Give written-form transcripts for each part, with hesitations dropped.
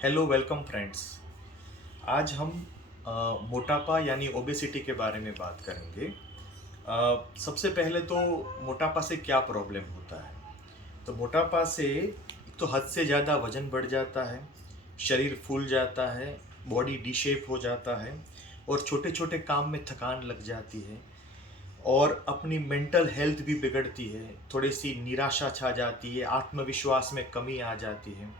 Hello welcome friends. आज हम मोटापा यानी ओबेसिटी के बारे में बात करेंगे। सबसे पहले तो मोटापा से क्या प्रॉब्लम होता है। तो मोटापा से एक तो हद से ज़्यादा वजन बढ़ जाता है, शरीर फूल जाता है, बॉडी डी शेप हो जाता है और छोटे छोटे काम में थकान लग जाती है और अपनी मेंटल हेल्थ भी बिगड़ती है, थोड़ी सी निराशा छा जाती है, आत्मविश्वास में कमी आ जाती है।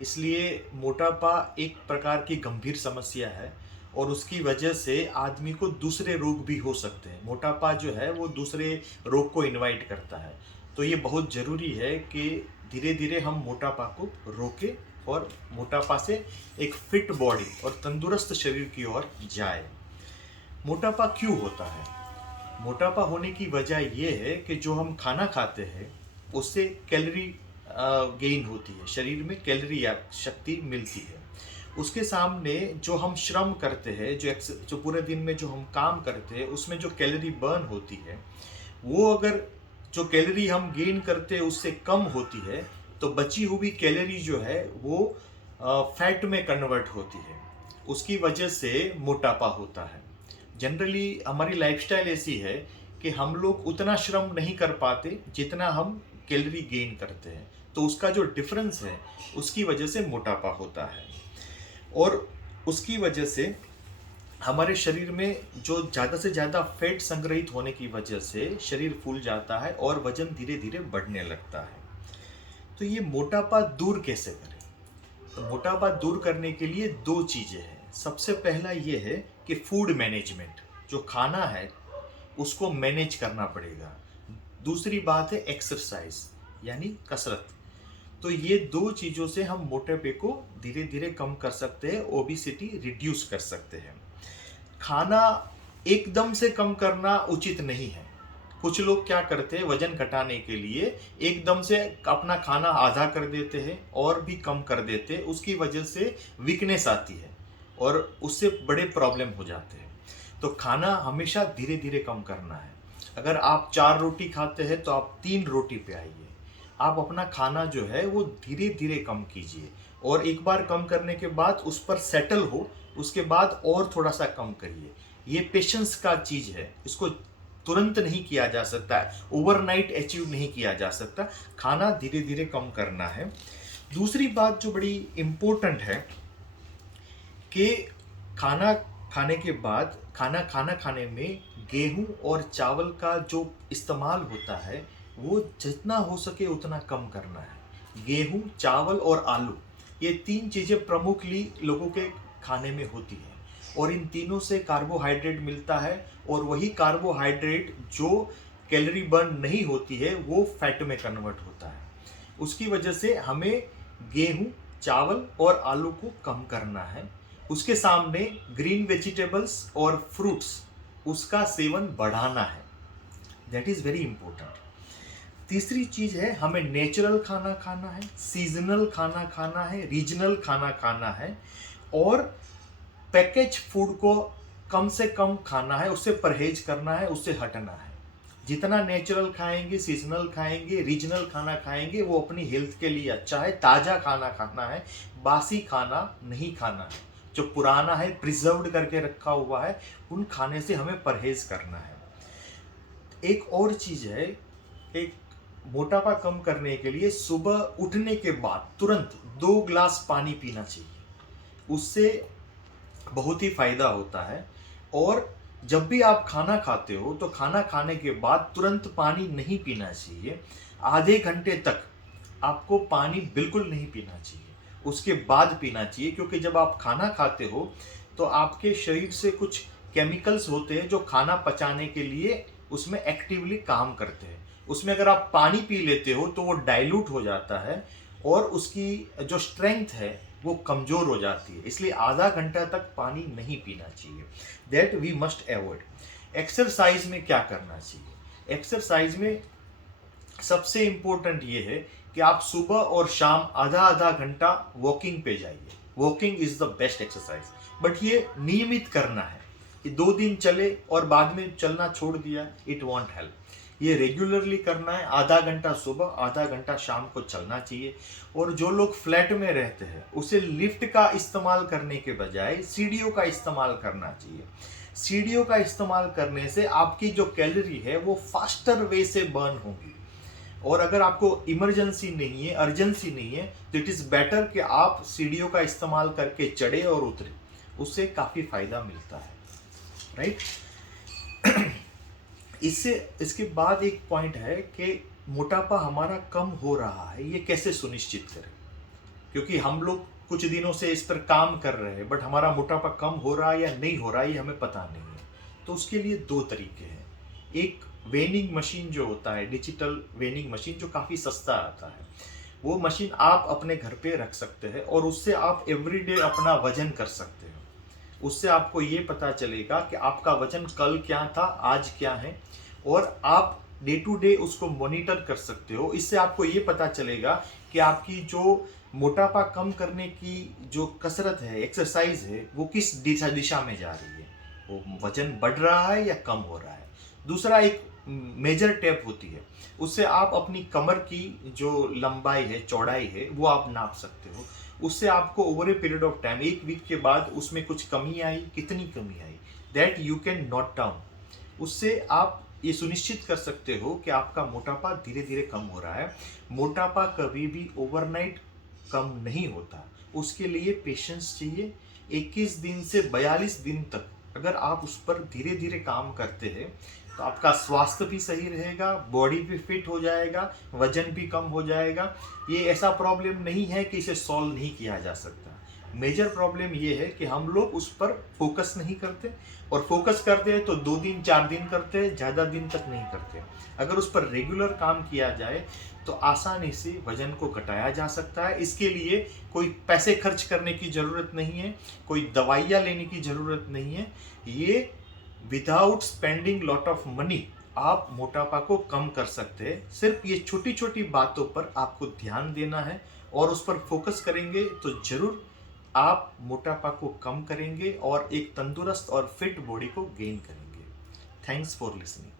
इसलिए मोटापा एक प्रकार की गंभीर समस्या है और उसकी वजह से आदमी को दूसरे रोग भी हो सकते हैं। मोटापा जो है वो दूसरे रोग को इनवाइट करता है। तो ये बहुत ज़रूरी है कि धीरे धीरे हम मोटापा को रोकें और मोटापा से एक फिट बॉडी और तंदुरुस्त शरीर की ओर जाए। मोटापा क्यों होता है? मोटापा होने की वजह यह है कि जो हम खाना खाते हैं उससे कैलोरी गेन होती है, शरीर में कैलोरी या शक्ति मिलती है। उसके सामने जो हम श्रम करते हैं, जो पूरे दिन में जो हम काम करते हैं उसमें जो कैलोरी बर्न होती है, वो अगर जो कैलोरी हम गेन करते हैं उससे कम होती है तो बची हुई कैलोरी जो है वो फैट में कन्वर्ट होती है। उसकी वजह से मोटापा होता है। जनरली हमारी लाइफस्टाइल ऐसी है कि हम लोग उतना श्रम नहीं कर पाते जितना हम कैलोरी गेन करते हैं, तो उसका जो डिफरेंस है उसकी वजह से मोटापा होता है। और उसकी वजह से हमारे शरीर में जो ज़्यादा से ज़्यादा फैट संग्रहित होने की वजह से शरीर फूल जाता है और वजन धीरे धीरे बढ़ने लगता है। तो ये मोटापा दूर कैसे करें? तो मोटापा दूर करने के लिए दो चीज़ें हैं। सबसे पहला ये है कि फूड मैनेजमेंट, जो खाना है उसको मैनेज करना पड़ेगा। दूसरी बात है एक्सरसाइज यानी कसरत। तो ये दो चीज़ों से हम मोटापे को धीरे धीरे कम कर सकते हैं, ओबिसिटी रिड्यूस कर सकते हैं। खाना एकदम से कम करना उचित नहीं है। कुछ लोग क्या करते हैं, वजन घटाने के लिए एकदम से अपना खाना आधा कर देते हैं और भी कम कर देते हैं। उसकी वजह से वीकनेस आती है और उससे बड़े प्रॉब्लम हो जाते हैं। तो खाना हमेशा धीरे धीरे कम करना है। अगर आप 4 रोटी खाते हैं तो आप 3 रोटी पे आइए। आप अपना खाना जो है वो धीरे धीरे कम कीजिए और एक बार कम करने के बाद उस पर सेटल हो, उसके बाद और थोड़ा सा कम करिए। ये पेशेंस का चीज़ है, इसको तुरंत नहीं किया जा सकता है, ओवरनाइट अचीव नहीं किया जा सकता। खाना धीरे धीरे कम करना है। दूसरी बात जो बड़ी इम्पोर्टेंट है कि खाना खाने के बाद खाना खाने में गेहूं और चावल का जो इस्तेमाल होता है वो जितना हो सके उतना कम करना है। गेहूं, चावल और आलू, ये 3 चीज़ें प्रमुखली लोगों के खाने में होती है और इन तीनों से कार्बोहाइड्रेट मिलता है और वही कार्बोहाइड्रेट जो कैलोरी बर्न नहीं होती है वो फैट में कन्वर्ट होता है। उसकी वजह से हमें गेहूं, चावल और आलू को कम करना है। उसके सामने ग्रीन वेजिटेबल्स और फ्रूट्स, उसका सेवन बढ़ाना है। That is very important. तीसरी चीज़ है, हमें नेचुरल खाना खाना है, सीजनल खाना खाना है, रीजनल खाना खाना है और पैकेज फूड को कम से कम खाना है, उससे परहेज करना है, उससे हटना है। जितना नेचुरल खाएंगे, सीजनल खाएंगे, रीजनल खाना खाएंगे वो अपनी हेल्थ के लिए अच्छा है। ताज़ा खाना खाना है, बासी खाना नहीं खाना है। जो पुराना है, प्रिजर्व्ड करके रखा हुआ है, उन खाने से हमें परहेज करना है। एक और चीज़ है, एक मोटापा कम करने के लिए सुबह उठने के बाद तुरंत 2 ग्लास पानी पीना चाहिए। उससे बहुत ही फायदा होता है। और जब भी आप खाना खाते हो तो खाना खाने के बाद तुरंत पानी नहीं पीना चाहिए। आधे घंटे तक आपको पानी बिल्कुल नहीं पीना चाहिए, उसके बाद पीना चाहिए। क्योंकि जब आप खाना खाते हो तो आपके शरीर से कुछ केमिकल्स होते हैं जो खाना पचाने के लिए उसमें एक्टिवली काम करते हैं। उसमें अगर आप पानी पी लेते हो तो वो डाइल्यूट हो जाता है और उसकी जो स्ट्रेंथ है वो कमज़ोर हो जाती है। इसलिए आधा घंटा तक पानी नहीं पीना चाहिए। That we must avoid. Exercise में क्या करना चाहिए? एक्सरसाइज में सबसे इम्पोर्टेंट ये है कि आप सुबह और शाम आधा आधा घंटा वॉकिंग पे जाइए। Walking is the best exercise, but ये नियमित करना है। कि 2 दिन चले और बाद में चलना छोड़ दिया, इट वॉन्ट हेल्प। ये रेगुलरली करना है। आधा घंटा सुबह, आधा घंटा शाम को चलना चाहिए। और जो लोग फ्लैट में रहते हैं उसे लिफ्ट का इस्तेमाल करने के बजाय सीढ़ियों का इस्तेमाल करना चाहिए। सीढ़ियों का इस्तेमाल करने से आपकी जो कैलोरी है वो फास्टर वे से बर्न होगी। और अगर आपको इमरजेंसी नहीं है, अर्जेंसी नहीं है, तो इट इज़ बेटर कि आप सीढ़ियों का इस्तेमाल करके चढ़े और उतरे, उससे काफ़ी फायदा मिलता है, राइट। इसके बाद एक पॉइंट है कि मोटापा हमारा कम हो रहा है, ये कैसे सुनिश्चित करें, क्योंकि हम लोग कुछ दिनों से इस पर काम कर रहे हैं, बट हमारा मोटापा कम हो रहा है या नहीं हो रहा है ये हमें पता नहीं है। तो उसके लिए दो तरीके हैं। एक वेनिंग मशीन जो होता है, डिजिटल वेनिंग मशीन, जो काफ़ी सस्ता आता है, वो मशीन आप अपने घर पे रख सकते हैं और उससे आप एवरीडे अपना वजन कर सकते हो। उससे आपको ये पता चलेगा कि आपका वजन कल क्या था, आज क्या है, और आप डे टू डे उसको मॉनिटर कर सकते हो। इससे आपको ये पता चलेगा कि आपकी जो मोटापा कम करने की जो कसरत है, एक्सरसाइज है, वो किस दिशा में जा रही है, वो वजन बढ़ रहा है या कम हो रहा है। दूसरा एक मेजर टेप होती है, उससे आप अपनी कमर की जो लंबाई है, चौड़ाई है, वो आप नाप सकते हो। उससे आपको over a period of time, एक वीक के बाद उसमें कुछ कमी आई, कितनी कमी आई, that you can note down. उससे आप ये सुनिश्चित कर सकते हो कि आपका मोटापा धीरे धीरे कम हो रहा है। मोटापा कभी भी ओवरनाइट कम नहीं होता, उसके लिए पेशेंस चाहिए। 21 दिन से 42 दिन तक अगर आप उस पर धीरे धीरे काम करते हैं तो आपका स्वास्थ्य भी सही रहेगा, बॉडी भी फिट हो जाएगा, वजन भी कम हो जाएगा। ये ऐसा प्रॉब्लम नहीं है कि इसे सॉल्व नहीं किया जा सकता। मेजर प्रॉब्लम ये है कि हम लोग उस पर फोकस नहीं करते, और फोकस करते हैं तो 2 दिन 4 दिन करते हैं, ज़्यादा दिन तक नहीं करते। अगर उस पर रेगुलर काम किया जाए तो आसानी से वजन को घटाया जा सकता है। इसके लिए कोई पैसे खर्च करने की ज़रूरत नहीं है, कोई दवाइयाँ लेने की ज़रूरत नहीं है। ये without spending lot of money आप मोटापा को कम कर सकते हैं। सिर्फ ये छोटी छोटी बातों पर आपको ध्यान देना है और उस पर फोकस करेंगे तो जरूर आप मोटापा को कम करेंगे और एक तंदुरुस्त और फिट बॉडी को गेन करेंगे। Thanks for listening.